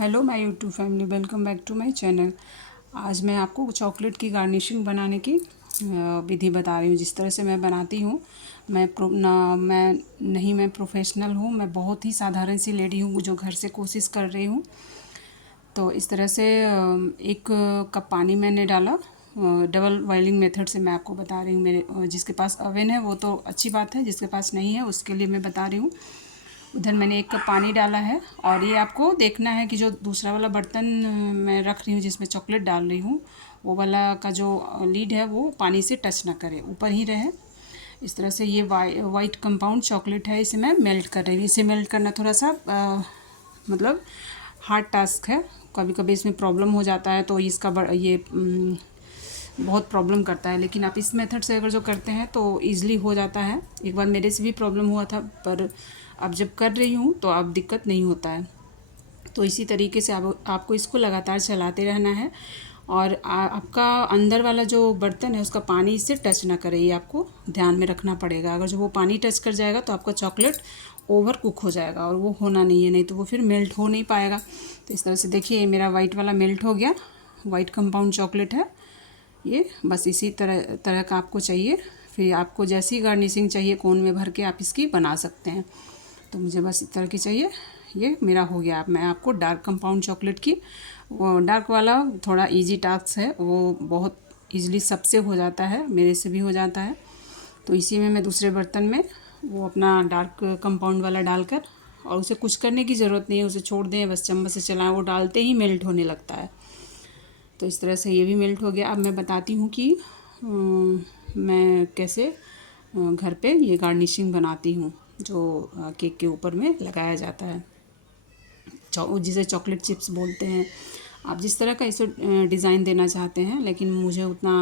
Hello my YouTube family, welcome back to my channel. आज मैं आपको चॉकलेट की गार्निशिंग बनाने की विधि बता रही हूँ। जिस तरह से मैं बनाती हूँ, मैं प्रोफेशनल हूँ। मैं बहुत ही साधारण सी लेडी हूँ जो घर से कोशिश कर रही हूँ। तो इस तरह से 1 कप पानी मैंने डाला। डबल बॉइलिंग मेथड से मैं आपको बता रही हूँ। मेरे जिसके पास ओवन है वो तो अच्छी बात है, जिसके पास नहीं है उसके लिए मैं बता रही हूँ। उधर मैंने 1 कप पानी डाला है और ये आपको देखना है कि जो दूसरा वाला बर्तन मैं रख रही हूँ जिसमें चॉकलेट डाल रही हूँ, वो वाला का जो लीड है वो पानी से टच ना करे, ऊपर ही रहे। इस तरह से ये वाइट कंपाउंड चॉकलेट है, इसे मैं मेल्ट कर रही हूँ। इसे मेल्ट करना थोड़ा सा मतलब हार्ड टास्क है। कभी कभी इसमें प्रॉब्लम हो जाता है तो बहुत प्रॉब्लम करता है, लेकिन आप इस मेथड से अगर जो करते हैं तो ईज़िली हो जाता है। एक बार मेरे से भी प्रॉब्लम हुआ था, पर अब जब कर रही हूँ तो अब दिक्कत नहीं होता है। तो इसी तरीके से आपको इसको लगातार चलाते रहना है और आपका अंदर वाला जो बर्तन है उसका पानी इससे टच ना करे, ये आपको ध्यान में रखना पड़ेगा। अगर जो वो पानी टच कर जाएगा तो आपका चॉकलेट ओवर कुक हो जाएगा और वो होना नहीं है, नहीं तो वो फिर मेल्ट हो नहीं पाएगा। तो इस तरह से देखिए, मेरा वाइट वाला मेल्ट हो गया। वाइट कंपाउंड चॉकलेट है ये। बस इसी तरह का आपको चाहिए। फिर आपको जैसी गार्निशिंग चाहिए कोन में भर के आप इसकी बना सकते हैं। तो मुझे बस इस तरह की चाहिए। ये मेरा हो गया। अब मैं आपको डार्क कंपाउंड चॉकलेट की, वो डार्क वाला थोड़ा इजी टास्क है, वो बहुत इजीली सबसे हो जाता है, मेरे से भी हो जाता है। तो इसी में मैं दूसरे बर्तन में वो अपना डार्क कंपाउंड वाला डालकर, और उसे कुछ करने की ज़रूरत नहीं है, उसे छोड़ दें, बस चम्मच से चलाएं, वो डालते ही मेल्ट होने लगता है। तो इस तरह से ये भी मेल्ट हो गया। अब मैं बताती हूँ कि मैं कैसे घर पे ये गार्निशिंग बनाती हूँ जो केक के ऊपर में लगाया जाता है, जिसे चॉकलेट चिप्स बोलते हैं। आप जिस तरह का इसे डिज़ाइन देना चाहते हैं, लेकिन मुझे उतना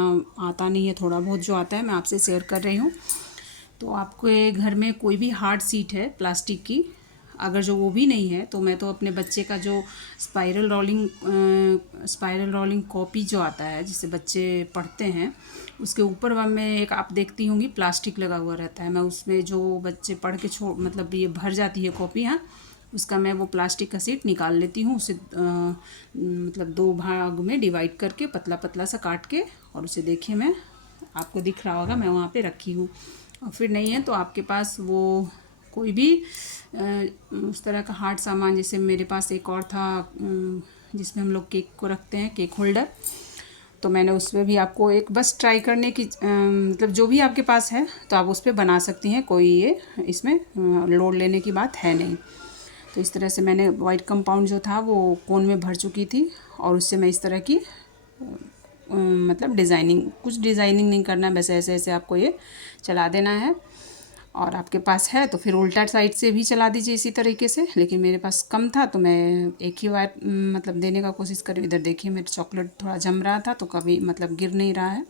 आता नहीं है। थोड़ा बहुत जो आता है मैं आपसे शेयर कर रही हूँ। तो आपके घर में कोई भी हार्ड शीट है प्लास्टिक की, अगर जो वो भी नहीं है तो मैं तो अपने बच्चे का जो स्पाइरल रोलिंग कॉपी जो आता है जिसे बच्चे पढ़ते हैं, उसके ऊपर वह मैं एक, आप देखती होंगी प्लास्टिक लगा हुआ रहता है, मैं उसमें जो बच्चे पढ़ के मतलब ये भर जाती है कॉपी, हाँ, उसका मैं वो प्लास्टिक का शीट निकाल लेती हूँ। उसे मतलब 2 भाग में डिवाइड करके पतला पतला सा काट के, और उसे देखिए, मैं आपको दिख रहा होगा, मैं वहाँ पे रखी हूँ। और फिर नहीं है तो आपके पास वो कोई भी उस तरह का हार्ड सामान, जैसे मेरे पास एक और था जिसमें हम लोग केक को रखते हैं, केक होल्डर, तो मैंने उसमें भी आपको एक बस ट्राई करने की मतलब जो भी आपके पास है तो आप उस पर बना सकती हैं, कोई ये इसमें लोड लेने की बात है नहीं। तो इस तरह से मैंने वाइट कंपाउंड जो था वो कोन में भर चुकी थी, और उससे मैं इस तरह की मतलब कुछ डिज़ाइनिंग नहीं करना, बस ऐसे ऐसे आपको ये चला देना है। और आपके पास है तो फिर उल्टा साइड से भी चला दीजिए इसी तरीके से, लेकिन मेरे पास कम था तो मैं एक ही बार मतलब देने का कोशिश करी। इधर देखिए, मेरे चॉकलेट थोड़ा जम रहा था तो कभी मतलब गिर नहीं रहा है,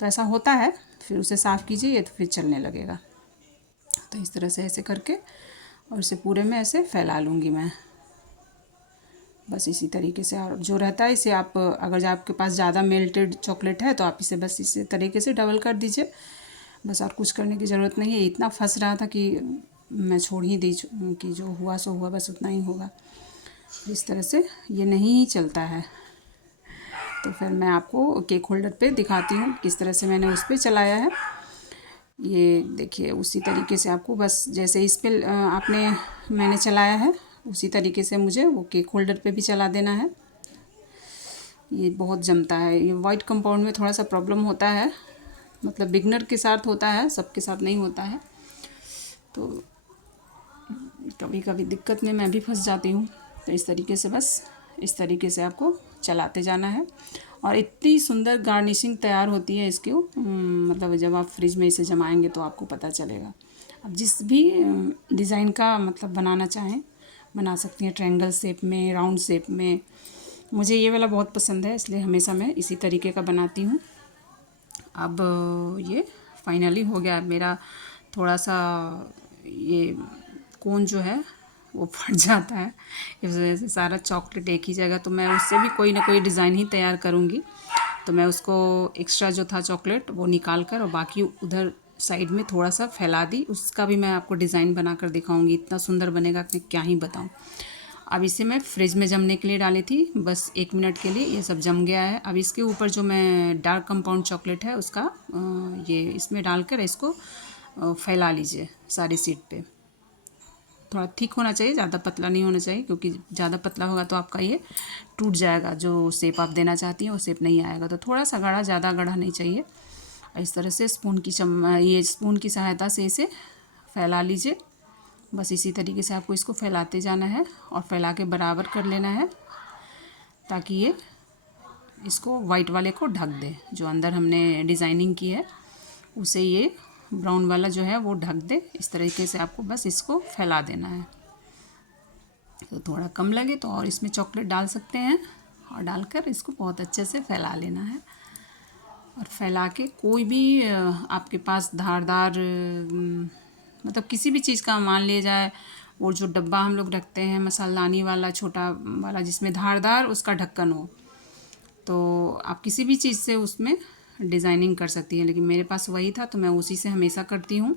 तो ऐसा होता है। फिर उसे साफ़ कीजिए, ये तो फिर चलने लगेगा। तो इस तरह से ऐसे करके और इसे पूरे में ऐसे फैला लूँगी मैं, बस इसी तरीके से। और जो रहता है इसे आप, अगर आपके पास ज़्यादा मेल्टेड चॉकलेट है तो आप इसे बस इसी तरीके से डबल कर दीजिए, बस। और कुछ करने की ज़रूरत नहीं है। इतना फंस रहा था कि मैं छोड़ ही दी कि जो हुआ सो हुआ, बस उतना ही होगा। इस तरह से ये नहीं ही चलता है। तो फिर मैं आपको केक होल्डर पे दिखाती हूँ किस तरह से मैंने उस पर चलाया है। ये देखिए, उसी तरीके से आपको, बस जैसे इस पर मैंने चलाया है उसी तरीके से मुझे वो केक होल्डर पे भी चला देना है। ये बहुत जमता है। ये वाइट कंपाउंड में थोड़ा सा प्रॉब्लम होता है, मतलब बिगनर के साथ होता है, सबके साथ नहीं होता है। तो कभी कभी दिक्कत में मैं भी फंस जाती हूँ। तो इस तरीके से, बस इस तरीके से आपको चलाते जाना है और इतनी सुंदर गार्निशिंग तैयार होती है इसकी। मतलब जब आप फ्रिज में इसे जमाएंगे तो आपको पता चलेगा। अब जिस भी डिज़ाइन का मतलब बनाना चाहें बना सकती हैं, ट्रायंगल शेप में, राउंड शेप में। मुझे ये वाला बहुत पसंद है, इसलिए हमेशा मैं इसी तरीके का बनाती हूँ। अब ये फाइनली हो गया मेरा। थोड़ा सा ये कोन जो है वो फट जाता है, इस वजह से सारा चॉकलेट एक ही जगह, तो मैं उससे भी कोई ना कोई डिज़ाइन ही तैयार करूँगी। तो मैं उसको एक्स्ट्रा जो था चॉकलेट वो निकाल कर और बाकी उधर साइड में थोड़ा सा फैला दी, उसका भी मैं आपको डिज़ाइन बना कर दिखाऊँगी। इतना सुंदर बनेगा कि क्या ही बताऊँ। अब इसे मैं फ्रिज में जमने के लिए डाली थी, बस 1 मिनट के लिए ये सब जम गया है। अब इसके ऊपर जो मैं डार्क कंपाउंड चॉकलेट है उसका ये इसमें डालकर इसको फैला लीजिए सारी शीट पे। थोड़ा थिक होना चाहिए, ज़्यादा पतला नहीं होना चाहिए, क्योंकि ज़्यादा पतला होगा तो आपका ये टूट जाएगा, जो शेप आप देना चाहती हैं वो शेप नहीं आएगा। तो थोड़ा सा गाढ़ा, ज़्यादा गाढ़ा नहीं चाहिए। इस तरह से ये स्पून की सहायता से इसे फैला लीजिए। बस इसी तरीके से आपको इसको फैलाते जाना है और फैला के बराबर कर लेना है, ताकि ये इसको वाइट वाले को ढक दे। जो अंदर हमने डिज़ाइनिंग की है उसे ये ब्राउन वाला जो है वो ढक दे। इस तरीके से आपको बस इसको फैला देना है। तो थोड़ा कम लगे तो और इसमें चॉकलेट डाल सकते हैं, और डालकर इसको बहुत अच्छे से फैला लेना है। और फैला के कोई भी आपके पास धारदार मतलब किसी भी चीज़ का, मान लिया जाए वो जो डब्बा हम लोग रखते हैं मसालदानी वाला, छोटा वाला, जिसमें धारदार उसका ढक्कन हो, तो आप किसी भी चीज़ से उसमें डिज़ाइनिंग कर सकती हैं। लेकिन मेरे पास वही था तो मैं उसी से हमेशा करती हूँ।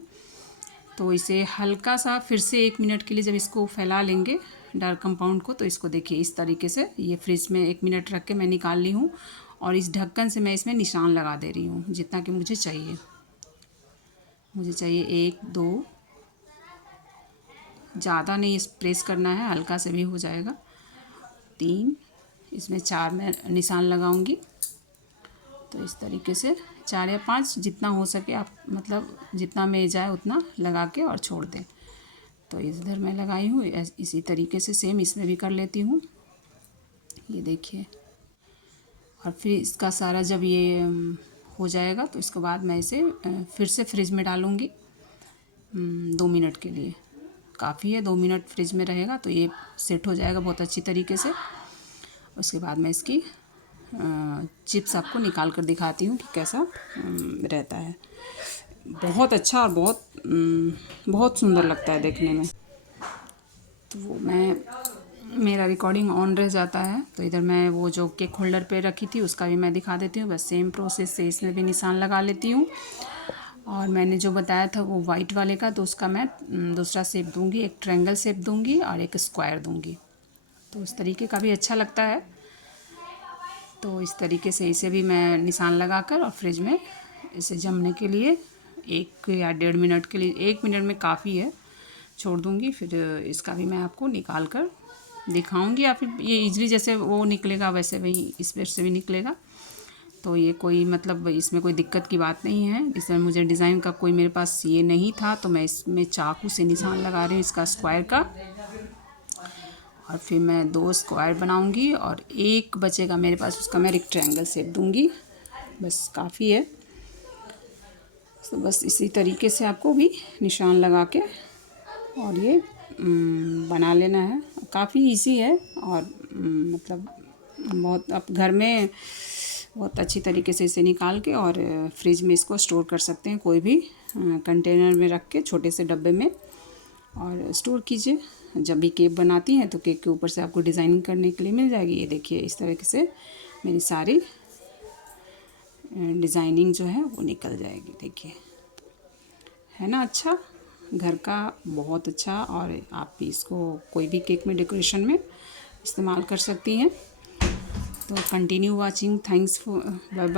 तो इसे हल्का सा फिर से 1 मिनट के लिए जब इसको फैला लेंगे डार्क कंपाउंड को, तो इसको देखिए इस तरीके से ये फ्रिज में 1 मिनट रख के मैं निकाल ली हूँ। और इस ढक्कन से मैं इसमें निशान लगा दे रही हूँ जितना कि मुझे चाहिए। 1 2, ज़्यादा नहीं प्रेस करना है, हल्का से भी हो जाएगा। 3, इसमें 4 मैं निशान लगाऊंगी। तो इस तरीके से 4 या 5 जितना हो सके आप, मतलब जितना में जाए उतना लगा के और छोड़ दें। तो इधर मैं लगाई हूँ, इसी तरीके से सेम इसमें भी कर लेती हूँ। ये देखिए। और फिर इसका सारा जब ये हो जाएगा तो इसके बाद मैं इसे फिर से फ्रिज में डालूँगी 2 मिनट के लिए। काफ़ी है, 2 मिनट फ्रिज में रहेगा तो ये सेट हो जाएगा बहुत अच्छी तरीके से। उसके बाद मैं इसकी चिप्स आपको निकाल कर दिखाती हूँ कि कैसा रहता है। बहुत अच्छा और बहुत सुंदर लगता है देखने में। तो वो मेरा रिकॉर्डिंग ऑन रह जाता है, तो इधर मैं वो जो केक होल्डर पे रखी थी उसका भी मैं दिखा देती हूँ। बस सेम प्रोसेस से इसमें भी निशान लगा लेती हूँ। और मैंने जो बताया था वो वाइट वाले का, तो उसका मैं दूसरा शेप दूँगी, एक ट्रायंगल शेप दूँगी और एक स्क्वायर दूँगी। तो उस तरीके का भी अच्छा लगता है। तो इस तरीके से इसे भी मैं निशान लगाकर और फ्रिज में इसे जमने के लिए 1 या 1.5 मिनट के लिए, 1 मिनट में काफ़ी है, छोड़ दूँगी। फिर इसका भी मैं आपको निकाल कर दिखाऊँगी, या फिर ये इजली जैसे वो निकलेगा वैसे वही इस पर से भी निकलेगा। तो ये कोई मतलब इसमें कोई दिक्कत की बात नहीं है। इसमें मुझे डिज़ाइन का कोई मेरे पास ये नहीं था, तो मैं इसमें चाकू से निशान लगा रही हूँ इसका स्क्वायर का। और फिर मैं 2 स्क्वायर बनाऊंगी और एक बचेगा मेरे पास, उसका मैं रेक्टेंगल शेप दूंगी। बस काफ़ी है। तो बस इसी तरीके से आपको भी निशान लगा के और ये बना लेना है। काफ़ी इजी है और मतलब बहुत, आप घर में बहुत अच्छी तरीके से इसे निकाल के और फ्रिज में इसको स्टोर कर सकते हैं, कोई भी कंटेनर में रख के छोटे से डब्बे में, और स्टोर कीजिए। जब भी केक बनाती हैं तो केक के ऊपर से आपको डिज़ाइनिंग करने के लिए मिल जाएगी। ये देखिए इस तरीके से मेरी सारी डिज़ाइनिंग जो है वो निकल जाएगी। देखिए, है ना अच्छा, घर का बहुत अच्छा। और आप भी इसको कोई भी केक में डेकोरेशन में इस्तेमाल कर सकती हैं। तो continue watching, thanks for, bye bye.